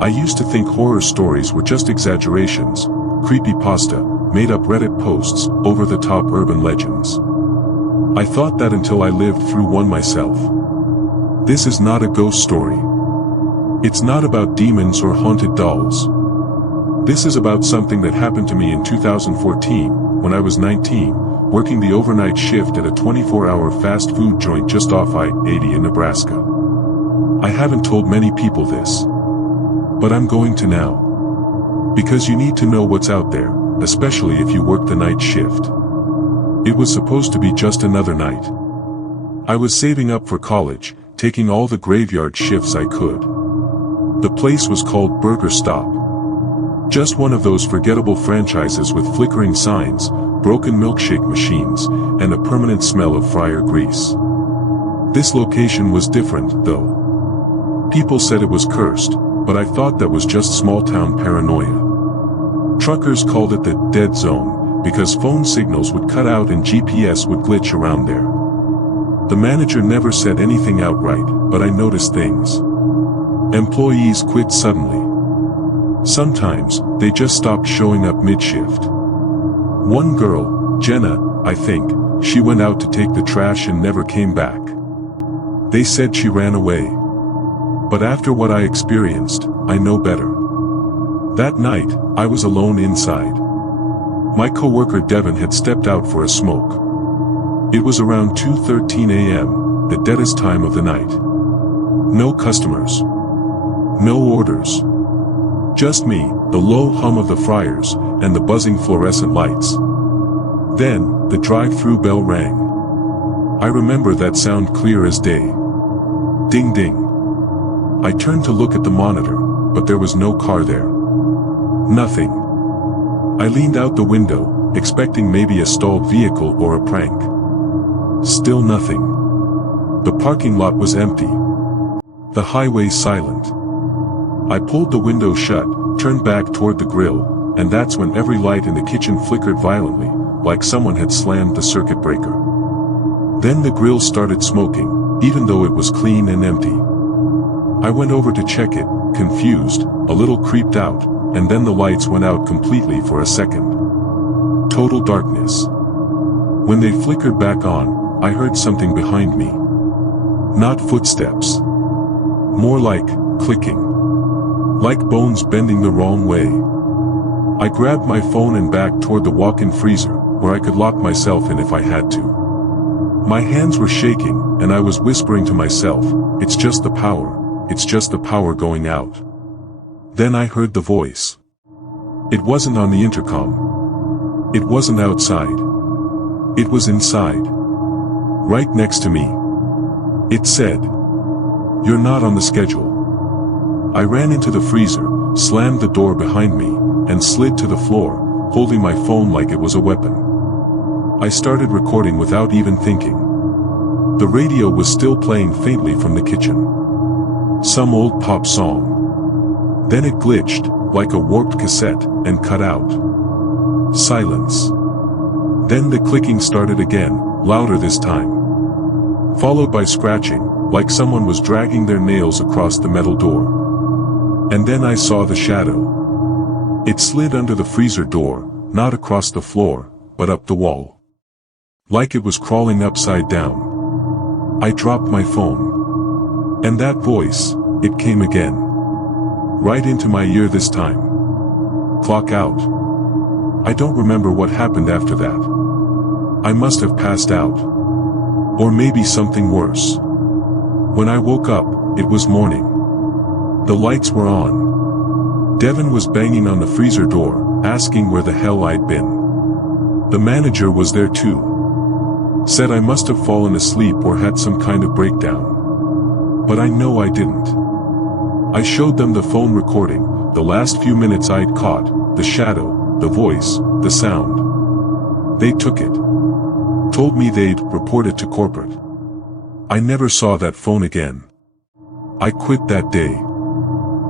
I used to think horror stories were just exaggerations, creepypasta, made-up Reddit posts, over-the-top urban legends. I thought that until I lived through one myself. This is not a ghost story. It's not about demons or haunted dolls. This is about something that happened to me in 2014, when I was 19, working the overnight shift at a 24-hour fast food joint just off I-80 in Nebraska. I haven't told many people this, but I'm going to now. Because you need to know what's out there, especially if you work the night shift. It was supposed to be just another night. I was saving up for college, taking all the graveyard shifts I could. The place was called Burger Stop. Just one of those forgettable franchises with flickering signs, broken milkshake machines, and a permanent smell of fryer grease. This location was different, though. People said it was cursed, but I thought that was just small-town paranoia. Truckers called it the dead zone, because phone signals would cut out and GPS would glitch around there. The manager never said anything outright, but I noticed things. Employees quit suddenly. Sometimes, they just stopped showing up mid-shift. One girl, Jenna, I think, she went out to take the trash and never came back. They said she ran away. But after what I experienced, I know better. That night, I was alone inside. My coworker Devin had stepped out for a smoke. It was around 2:13 a.m., the deadest time of the night. No customers. No orders. Just me, the low hum of the fryers, and the buzzing fluorescent lights. Then, the drive-through bell rang. I remember that sound clear as day. Ding ding. I turned to look at the monitor, but there was no car there. Nothing. I leaned out the window, expecting maybe a stalled vehicle or a prank. Still nothing. The parking lot was empty. The highway silent. I pulled the window shut, turned back toward the grill, and that's when every light in the kitchen flickered violently, like someone had slammed the circuit breaker. Then the grill started smoking, even though it was clean and empty. I went over to check it, confused, a little creeped out, and then the lights went out completely for a second. Total darkness. When they flickered back on, I heard something behind me. Not footsteps. More like clicking. Like bones bending the wrong way. I grabbed my phone and backed toward the walk-in freezer, where I could lock myself in if I had to. My hands were shaking, and I was whispering to myself, "It's just the power. It's just the power going out." Then I heard the voice. It wasn't on the intercom. It wasn't outside. It was inside. Right next to me. It said, "You're not on the schedule." I ran into the freezer, slammed the door behind me, and slid to the floor, holding my phone like it was a weapon. I started recording without even thinking. The radio was still playing faintly from the kitchen. Some old pop song. Then it glitched, like a warped cassette, and cut out. Silence. Then the clicking started again, louder this time. Followed by scratching, like someone was dragging their nails across the metal door. And then I saw the shadow. It slid under the freezer door, not across the floor, but up the wall. Like it was crawling upside down. I dropped my phone. And that voice, it came again. Right into my ear this time. Clock out. I don't remember what happened after that. I must have passed out. Or maybe something worse. When I woke up, it was morning. The lights were on. Devin was banging on the freezer door, asking where the hell I'd been. The manager was there too. Said I must have fallen asleep or had some kind of breakdown. But I know I didn't. I showed them the phone recording, the last few minutes I'd caught, the shadow, the voice, the sound. They took it. Told me they'd report it to corporate. I never saw that phone again. I quit that day.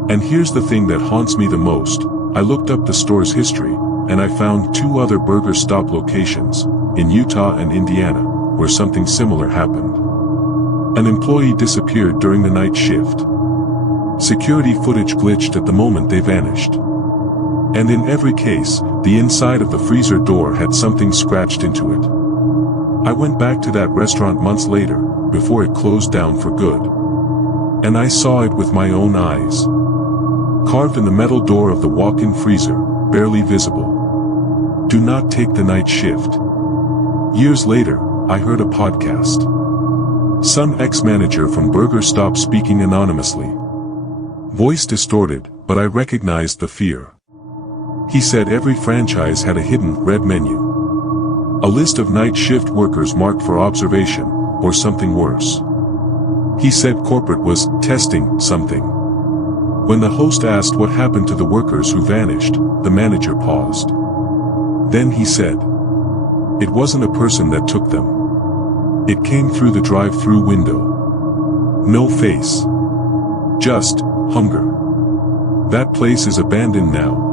And here's the thing that haunts me the most. I looked up the store's history, and I found 2 other Burger Stop locations, in Utah and Indiana, where something similar happened. An employee disappeared during the night shift. Security footage glitched at the moment they vanished. And in every case, the inside of the freezer door had something scratched into it. I went back to that restaurant months later, before it closed down for good. And I saw it with my own eyes. Carved in the metal door of the walk-in freezer, barely visible. Do not take the night shift. Years later, I heard a podcast. Some ex-manager from Burger stopped speaking anonymously. Voice distorted, but I recognized the fear. He said every franchise had a hidden red menu. A list of night shift workers marked for observation, or something worse. He said corporate was testing something. When the host asked what happened to the workers who vanished, the manager paused. Then he said, "It wasn't a person that took them. It came through the drive-through window. No face. Just hunger. That place is abandoned now.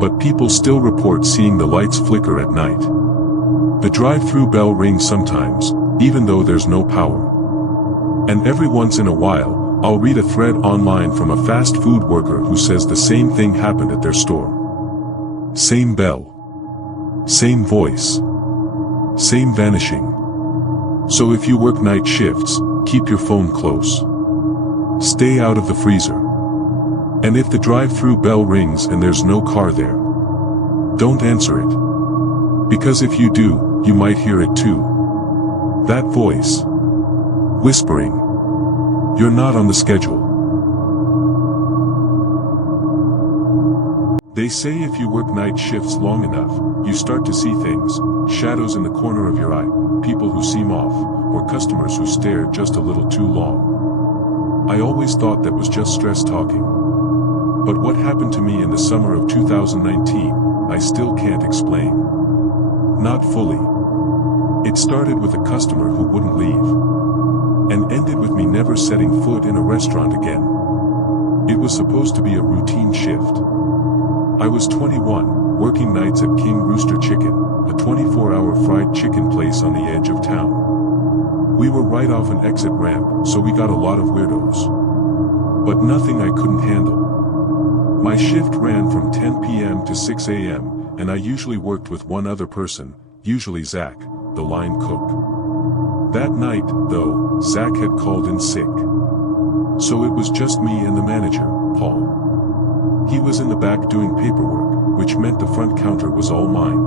But people still report seeing the lights flicker at night. The drive-through bell rings sometimes, even though there's no power. And every once in a while, I'll read a thread online from a fast food worker who says the same thing happened at their store. Same bell. Same voice. Same vanishing. So if you work night shifts, keep your phone close. Stay out of the freezer. And if the drive-through bell rings and there's no car there, don't answer it. Because if you do, you might hear it too. That voice. Whispering. You're not on the schedule. They say if you work night shifts long enough, you start to see things, shadows in the corner of your eye, people who seem off, or customers who stare just a little too long. I always thought that was just stress talking. But what happened to me in the summer of 2019, I still can't explain. Not fully. It started with a customer who wouldn't leave. And ended with me never setting foot in a restaurant again. It was supposed to be a routine shift. I was 21, working nights at King Rooster Chicken, a 24-hour fried chicken place on the edge of town. We were right off an exit ramp, so we got a lot of weirdos. But nothing I couldn't handle. My shift ran from 10 p.m. to 6 a.m., and I usually worked with one other person, usually Zach, the line cook. That night, though, Zach had called in sick. So it was just me and the manager, Paul. He was in the back doing paperwork, which meant the front counter was all mine.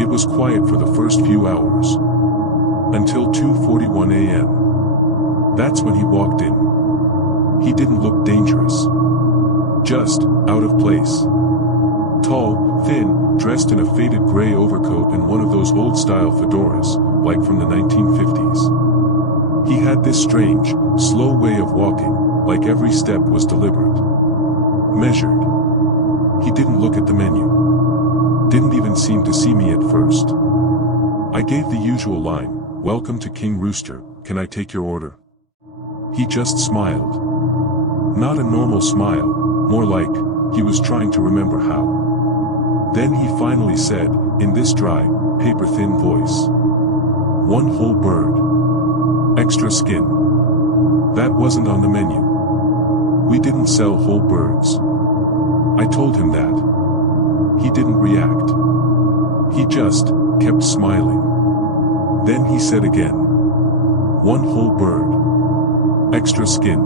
It was quiet for the first few hours. Until 2:41 a.m. That's when he walked in. He didn't look dangerous. Just out of place. Tall, thin, dressed in a faded gray overcoat and one of those old-style fedoras, like from the 1950s. He had this strange, slow way of walking, like every step was deliberate. Measured. He didn't look at the menu. Didn't even seem to see me at first. I gave the usual line, "Welcome to King Rooster, can I take your order?" He just smiled. Not a normal smile, more like, he was trying to remember how. Then he finally said, in this dry, paper-thin voice. "One whole bird. Extra skin. That wasn't on the menu. We didn't sell whole birds." I told him that. He didn't react. He just kept smiling. Then he said again. "One whole bird. Extra skin."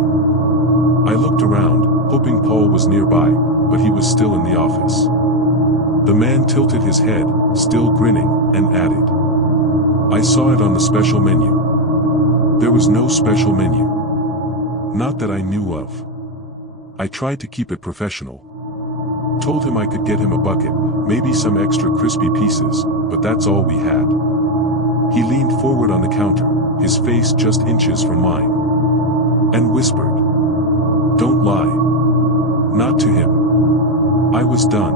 I looked around, hoping Paul was nearby, but he was still in the office. The man tilted his head, still grinning, and added, "I saw it on the special menu." There was no special menu. Not that I knew of. I tried to keep it professional. Told him I could get him a bucket, maybe some extra crispy pieces, but that's all we had. He leaned forward on the counter, his face just inches from mine. And whispered. "Don't lie." Not to him. I was done.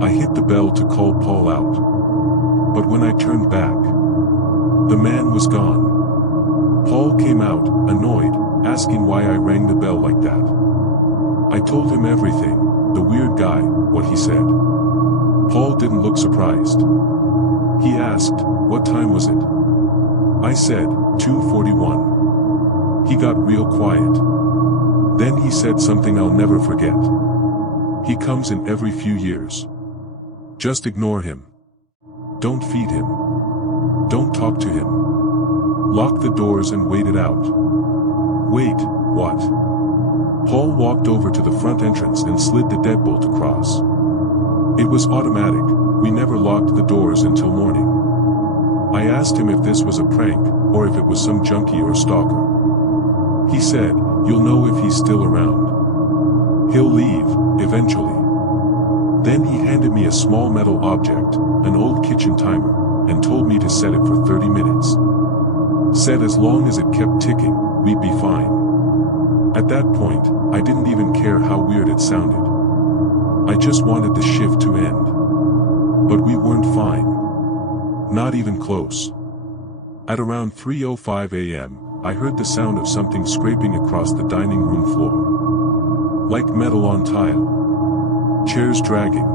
I hit the bell to call Paul out. But when I turned back, the man was gone. Paul came out, annoyed, asking why I rang the bell like that. I told him everything, the weird guy, what he said. Paul didn't look surprised. He asked, "What time was it?" I said, 2:41. He got real quiet. Then he said something I'll never forget. He comes in every few years. Just ignore him. Don't feed him. Don't talk to him. Lock the doors and wait it out. Wait, what? Paul walked over to the front entrance and slid the deadbolt across. It was automatic, we never locked the doors until morning. I asked him if this was a prank, or if it was some junkie or stalker. He said, "You'll know if he's still around. He'll leave, eventually." Then he handed me a small metal object, an old kitchen timer, and told me to set it for 30 minutes. Said as long as it kept ticking, we'd be fine. At that point, I didn't even care how weird it sounded. I just wanted the shift to end. But we weren't fine. Not even close. At around 3:05 a.m., I heard the sound of something scraping across the dining room floor. Like metal on tile. Chairs dragging.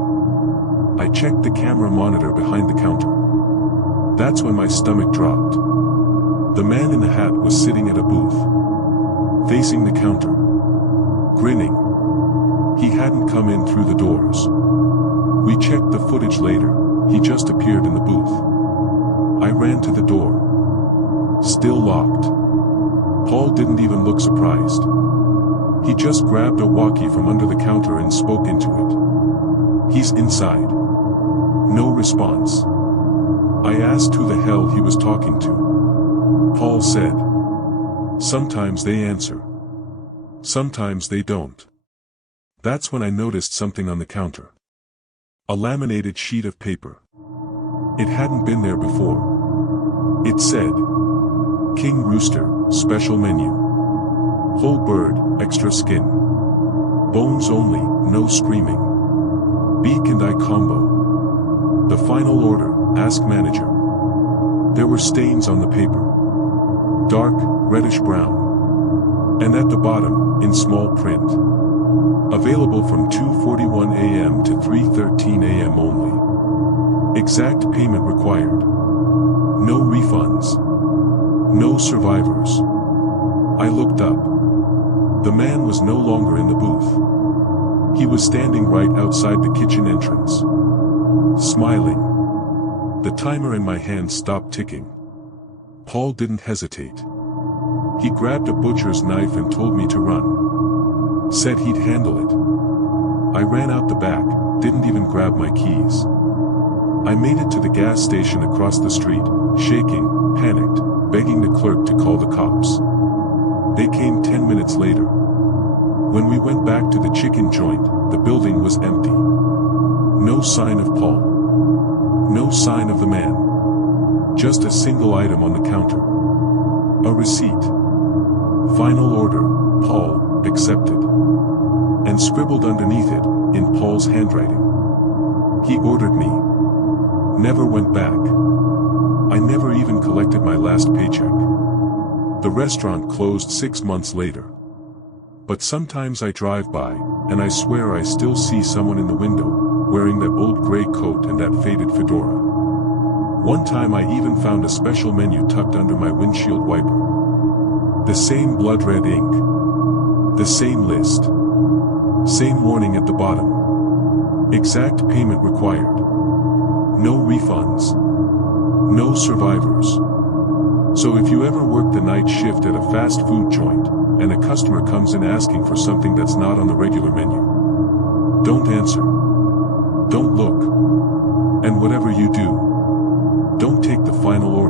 I checked the camera monitor behind the counter. That's when my stomach dropped. The man in the hat was sitting at a booth, facing the counter, grinning. He hadn't come in through the doors. We checked the footage later, he just appeared in the booth. I ran to the door. Still locked. Paul didn't even look surprised. He just grabbed a walkie from under the counter and spoke into it. "He's inside." No response. I asked who the hell he was talking to. Paul said, "Sometimes they answer. Sometimes they don't." That's when I noticed something on the counter. A laminated sheet of paper. It hadn't been there before. It said, "King Rooster, special menu. Whole bird, extra skin. Bones only, no screaming. Beak and eye combo. The final order, ask manager." There were stains on the paper. Dark, reddish brown. And at the bottom, in small print. Available from 2:41 a.m. to 3:13 a.m. only. Exact payment required. No refunds. No survivors. I looked up. The man was no longer in the booth. He was standing right outside the kitchen entrance. Smiling. The timer in my hand stopped ticking. Paul didn't hesitate. He grabbed a butcher's knife and told me to run. Said he'd handle it. I ran out the back, didn't even grab my keys. I made it to the gas station across the street, shaking, panicked, begging the clerk to call the cops. They came 10 minutes later. When we went back to the chicken joint, the building was empty. No sign of Paul. No sign of the man. Just a single item on the counter. A receipt. Final order, Paul, accepted. And scribbled underneath it, in Paul's handwriting. He ordered me. Never went back. I never even collected my last paycheck. The restaurant closed 6 months later. But sometimes I drive by, and I swear I still see someone in the window, wearing that old gray coat and that faded fedora. One time I even found a special menu tucked under my windshield wiper. The same blood red ink. The same list. Same warning at the bottom. Exact payment required. No refunds. No survivors. So if you ever work the night shift at a fast food joint, and a customer comes in asking for something that's not on the regular menu, don't answer. Don't look. And whatever you do, don't take the final order.